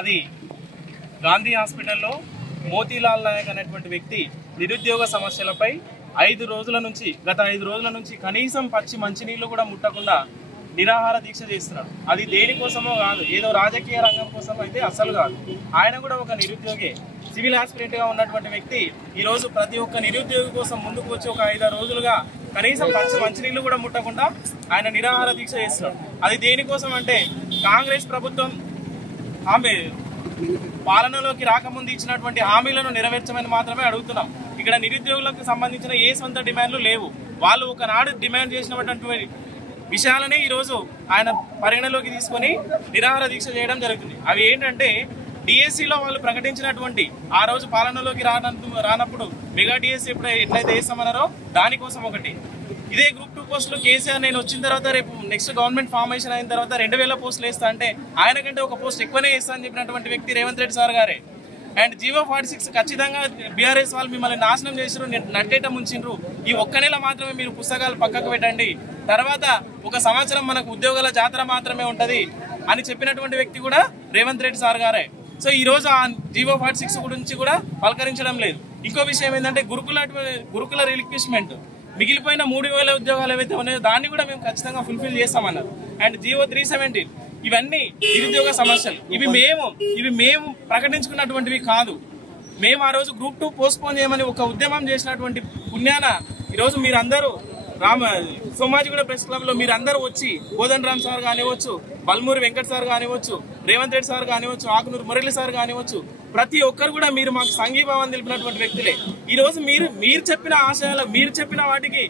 అది గాంధీ హాస్పిటల్లో మోతీలాల్ నాయక్ అనేటువంటి వ్యక్తి నిరుద్యోగ సమస్యలపై గత 5 రోజుల నుంచి కనీసం పచ్చి మంచినీళ్ళు కూడా ముట్టకుండా నిరాహార దీక్ష చేస్తున్నాడు. అది దేనికోసమో కాదు, ఏదో రాజకీయ రంగం కోసం అయితే అసలు కాదు. ఆయన కూడా ఒక నిరుద్యోగి, సివిల్ ఆస్పిరెంట్గా ఉన్నటువంటి వ్యక్తి ఈరోజు ప్రతి ఒక్క నిరుద్యోగి కోసం ముందుకు వచ్చి ఒక 5 రోజులుగా కనీసం పచ్చి మంచినీళ్ళు కూడా ముట్టకుండా ఆయన నిరాహార దీక్ష చేస్తున్నాడు. అది దేనికోసం అంటే కాంగ్రెస్ ప్రభుత్వం పాలనలోకి రాకముందు ఇచ్చినటువంటి హామీలను నెరవేర్చమని మాత్రమే అడుగుతున్నాం. ఇక్కడ నిరుద్యోగులకు సంబంధించిన ఏ సొంత డిమాండ్లు లేవు. వాళ్ళు ఒకనాడు డిమాండ్ చేసినటువంటి విషయాలనే ఈరోజు ఆయన పరిగణలోకి తీసుకొని నిరాహార దీక్ష చేయడం జరుగుతుంది. అవి ఏంటంటే డిఎస్సిలో వాళ్ళు ప్రకటించినటువంటి ఆ రోజు పాలనలోకి రానప్పుడు మెగా డిఎస్సి ఎట్లయితే వేస్తామన్నారో దానికోసం ఒకటి. ఇదే గ్రూప్ 2 పోస్టులు కేసీఆర్ నేను వచ్చిన తర్వాత రేపు నెక్స్ట్ గవర్నమెంట్ ఫార్మేషన్ అయిన తర్వాత 2000 పోస్టులు వేస్తా అంటే ఆయన కంటే ఒక పోస్ట్ ఎక్కువనే వేస్తా అని చెప్పినటువంటి వ్యక్తి రేవంత్ రెడ్డి సార్ గారే. అండ్ జీవో 46 ఖచ్చితంగా బీఆర్ఎస్ వాళ్ళు మిమ్మల్ని నాశనం చేసిరు, నట్టేట ముంచిండ్రు. ఈ ఒక్క నెల మాత్రమే మీరు పుస్తకాలు పక్కకు పెట్టండి, తర్వాత 1 సంవత్సరం మనకు ఉద్యోగాల జాతర మాత్రమే ఉంటది అని చెప్పినటువంటి వ్యక్తి కూడా రేవంత్ రెడ్డి సార్ గారే. సో ఈ రోజు ఆ జీవో 46 గురించి కూడా పలకరించడం లేదు. ఇంకో విషయం ఏంటంటే గురుకుల రిలిక్విష్మెంట్ మిగిలిపోయిన 3000 ఉద్యోగాలు ఏవైతే ఉన్నాయో దాన్ని కూడా మేము ఖచ్చితంగా ఫుల్ఫిల్ చేస్తామన్నారు. అండ్ జీవో 317 ఇవన్నీ నిరుద్యోగ సమస్యలు. ఇవి మేము ప్రకటించుకున్నటువంటివి కాదు. మేము ఆ రోజు గ్రూప్ 2 పోస్ట్పోన్ చేయమని ఒక ఉద్యమం చేసినటువంటి పుణ్యాన ఈరోజు మీరందరూ సోమాజిగూడ ప్రెస్ క్లబ్ లో మీరందరూ వచ్చి కోదండ రామ్ సార్ కానివచ్చు, బల్మూరి వెంకట్ సార్ కానివచ్చు, రేవంత్ రెడ్డి సార్ కానివచ్చు, ఆకునూరు మురళి సార్ కానివచ్చు, ప్రతి ఒక్కరు కూడా మీరు మాకు సంఘీభావం తెలిపినటువంటి వ్యక్తులే. ఈ రోజు మీరు చెప్పిన ఆశయాలు, మీరు చెప్పిన వాటికి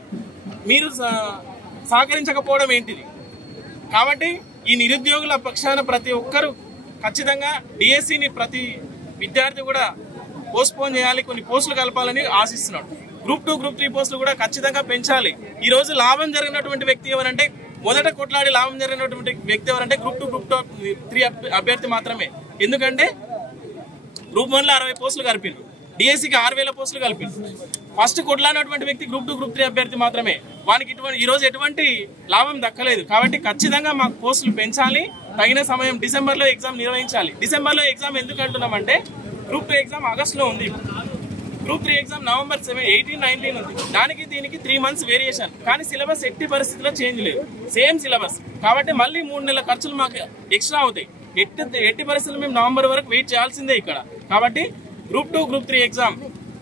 మీరు సహకరించకపోవడం ఏంటిది? కాబట్టి ఈ నిరుద్యోగుల పక్షాన ప్రతి ఒక్కరు ఖచ్చితంగా డిఎస్సిని ప్రతి విద్యార్థి కూడా పోస్ట్పోన్ చేయాలి, కొన్ని పోస్టులు కలపాలని ఆశిస్తున్నాడు. గ్రూప్ 2, గ్రూప్ 3 పోస్టులు కూడా ఖచ్చితంగా పెంచాలి. ఈ రోజు లాభం జరిగినటువంటి వ్యక్తి ఎవరంటే, మొదట కొట్లాడి లాభం జరిగినటువంటి వ్యక్తి ఎవరంటే గ్రూప్ 2, గ్రూప్ 3 అభ్యర్థి మాత్రమే. ఎందుకంటే గ్రూప్ 1లో 60 పోస్టులు కలిపిండ్రు, డిఎస్సికి 6000 పోస్టులు కలిపిండ్రు. ఫస్ట్ కొట్లాడినటువంటి వ్యక్తి గ్రూప్ 2, గ్రూప్ 3 అభ్యర్థి మాత్రమే. వానికి ఈ రోజు ఎటువంటి లాభం దక్కలేదు. కాబట్టి ఖచ్చితంగా మాకు పోస్టులు పెంచాలి, తగిన సమయం డిసెంబర్లో ఎగ్జామ్ నిర్వహించాలి. డిసెంబర్లో ఎగ్జామ్ ఎందుకు అంటున్నామంటే గ్రూప్ 2 ఎగ్జామ్ ఆగస్టులో ఉంది, గ్రూప్ 3 ఎగ్జామ్ నవంబర్ 18, 19 ఉంది. దీనికి 3 months వేరియేషన్, కానీ సిలబస్ ఎట్టి పరిస్థితిలో చేంజ్ లేదు, సేమ్ సిలబస్. కాబట్టి మళ్ళీ 3 నెలల ఖర్చులు మాకు ఎక్స్ట్రా అవుతాయి. ఎట్టి పరిస్థితులు మేము నవంబర్ వరకు వెయిట్ చేయాల్సిందే ఇక్కడ. కాబట్టి గ్రూప్ 2, గ్రూప్ 3 ఎగ్జామ్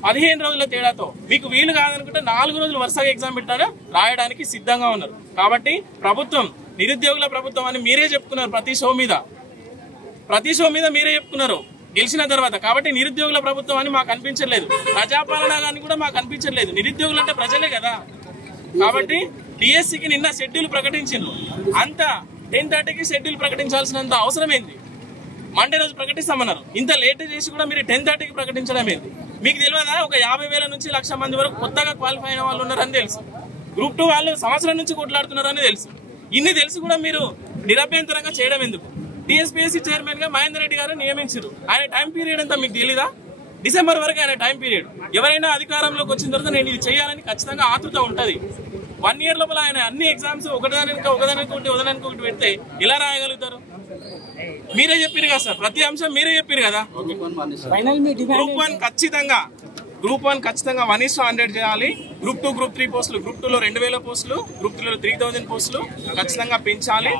15 రోజుల తేడాతో మీకు వీలు కాదనుకుంటే 4 రోజులు వరుసగా ఎగ్జామ్ పెట్టారా రాయడానికి సిద్ధంగా ఉన్నారు. కాబట్టి ప్రభుత్వం నిరుద్యోగుల ప్రభుత్వం అని మీరే చెప్పుకున్నారు, ప్రతి షో మీద మీరే చెప్పుకున్నారు గెలిచిన తర్వాత. కాబట్టి నిరుద్యోగుల ప్రభుత్వం అని మాకు అనిపించలేదు, ప్రజాపాలన అని కూడా మాకు అనిపించలేదు. నిరుద్యోగులు అంటే ప్రజలే కదా. కాబట్టి డిఎస్సికి నిన్న షెడ్యూల్ ప్రకటించిండ్రు, అంత 10:30కి షెడ్యూల్ ప్రకటించాల్సినంత అవసరం ఏంది? మండే రోజు ప్రకటిస్తామన్నారు, ఇంత లేట్ చేసి కూడా మీరు 10:30కి ప్రకటించడం ఏంది? మీకు తెలియదా ఒక 50,000 నుంచి 1,00,000 మంది వరకు కొత్తగా క్వాలిఫై అయిన వాళ్ళు ఉన్నారని తెలుసు. గ్రూప్ 2 వాళ్ళు సంవత్సరం నుంచి కొట్లాడుతున్నారని తెలుసు. ఇన్ని తెలిసి కూడా మీరు నిరభ్యంతరంగా చేయడం ఎందుకు? టీఎస్పీఎస్సీ చైర్మన్ గా మహేందర్ రెడ్డి గారు నియమించారు. ఆయన టైం పీరియడ్ అంతా మీకు తెలీదా? డిసెంబర్ వరకు ఆయన టైం పీరియడ్. ఎవరైనా అధికారంలోకి వచ్చిన తర్వాత నేను ఇది చేయాలని ఖచ్చితంగా ఆతృత ఉంటది. 1 year లోపల ఆయన అన్ని ఎగ్జామ్స్ ఒకదానికి ఒకటి పెడితే ఎలా రాయగలుగుతారు? మీరే చెప్పారు కదా సార్, ప్రతి అంశం మీరే చెప్పారు కదా. గ్రూప్ 1 ఖచ్చితంగా 1:100 చేయాలి. గ్రూప్ 2, గ్రూప్ 3 పోస్టులు, గ్రూప్ 2లో 2000 పోస్టులు, గ్రూప్ 3లో 3000 పోస్టులు ఖచ్చితంగా పెంచాలి.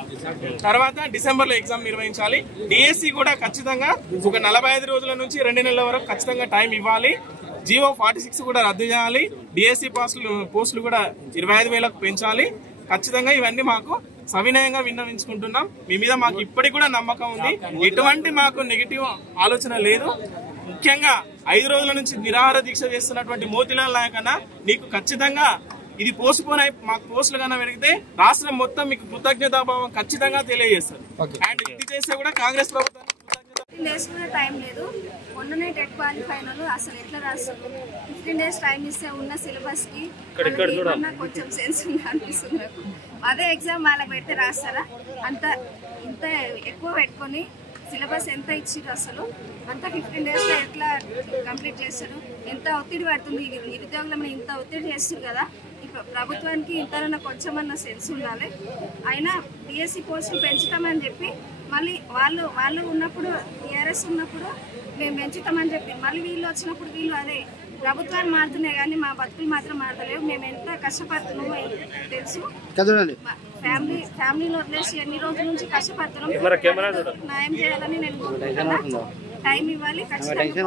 తర్వాత డిసెంబర్లో ఎగ్జామ్ నిర్వహించాలి. డిఎస్సి కూడా ఖచ్చితంగా ఒక 45 రోజుల నుంచి 2 నెలల వరకు ఖచ్చితంగా టైం ఇవ్వాలి. జీవో 46 కూడా రద్దు చేయాలి. డిఎస్సి పోస్టులు కూడా 25,000కు పెంచాలి. ఖచ్చితంగా ఇవన్నీ మాకు సవినయంగా విన్నవించుకుంటున్నాం. మీ మీద మాకు ఇప్పటికి కూడా నమ్మకం ఉంది, ఎటువంటి మాకు నెగిటివ్ ఆలోచన లేదు. ముఖ్యంగా 5 రోజుల నుంచి నిరాహార దీక్ష చేస్తున్నటువంటి మోతీలాల్ నాయక్ అన్న, నీకు ఖచ్చితంగా ఇది పోస్ట్ పోన్ అయి మాకు పోస్టులు కన్నా పెరిగితే రాష్ట్రం మొత్తం మీకు కృతజ్ఞతాభావం ఖచ్చితంగా తెలియజేస్తారు. అండ్ ఇది చేస్తే కూడా కాంగ్రెస్ ప్రభుత్వం 15 days కూడా టైం లేదు. మొన్ననే టెట్ క్వాలిఫై అయినారు, అసలు ఎట్లా రాస్తారు? 15 days టైం ఇస్తే ఉన్న సిలబస్ కి కొంచెం సెన్స్ ఉంది అనిపిస్తుంది నాకు. అదే ఎగ్జామ్ వాళ్ళకి పెడితే రాస్తారా? ఇంత ఎక్కువ పెట్టుకొని సిలబస్ ఎంత ఇచ్చిరు, అసలు అంతా 15 days లో ఎట్లా కంప్లీట్ చేస్తారు? ఎంత ఒత్తిడి పడుతుంది నిరుద్యోగుల మీద, ఇంత ఒత్తిడి చేస్తారు కదా. ప్రభుత్వానికి ఇంతనన్నా కొంచెమన్నా సెన్స్ ఉండాలి. అయినా డిఎస్సి పోస్టులు పెంచుతామని చెప్పి మళ్ళీ వాళ్ళు ఉన్నప్పుడు టీఆర్ఎస్ ఉన్నప్పుడు మేము పెంచుతామని చెప్పి మళ్ళీ వీళ్ళు వచ్చినప్పుడు వీళ్ళు అదే ప్రభుత్వాలు మారుతున్నాయి కానీ మా బతుకులు మాత్రం మారతలేవు. మేము ఎంత కష్టపడుతున్నామో తెలుసు. ఫ్యామిలీలో వదిలేసి ఎన్ని రోజుల నుంచి కష్టపడుతున్నాం. న్యాయం చేయాలని నేను కోరుకుంటున్నాను. టైం ఇవ్వాలి, ఖచ్చితంగా